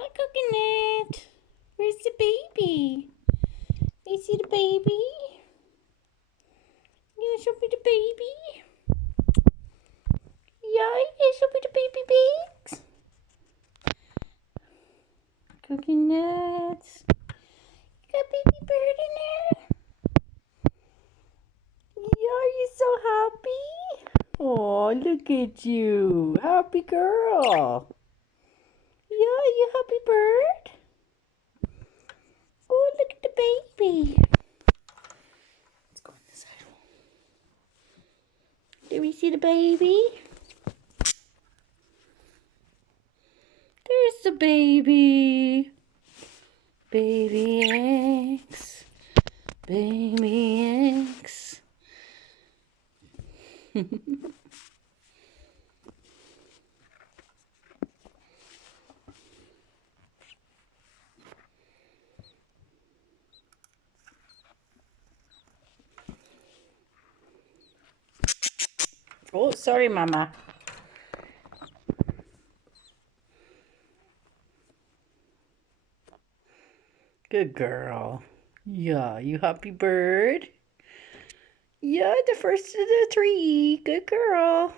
Hi, Coconut. Where's the baby? You see the baby? You wanna show me the baby? Yeah, you can show me the baby pigs. Coconuts. You got baby bird in there? Yeah, are you so happy? Oh, look at you. Happy girl. Yeah, you happy bird? Oh, look at the baby. Let's go on the sidewalk. Do we see the baby? There's the baby. Baby X. Baby X. Oh, sorry, Mama. Good girl. Yeah, you happy bird? Yeah, the first of the tree. Good girl.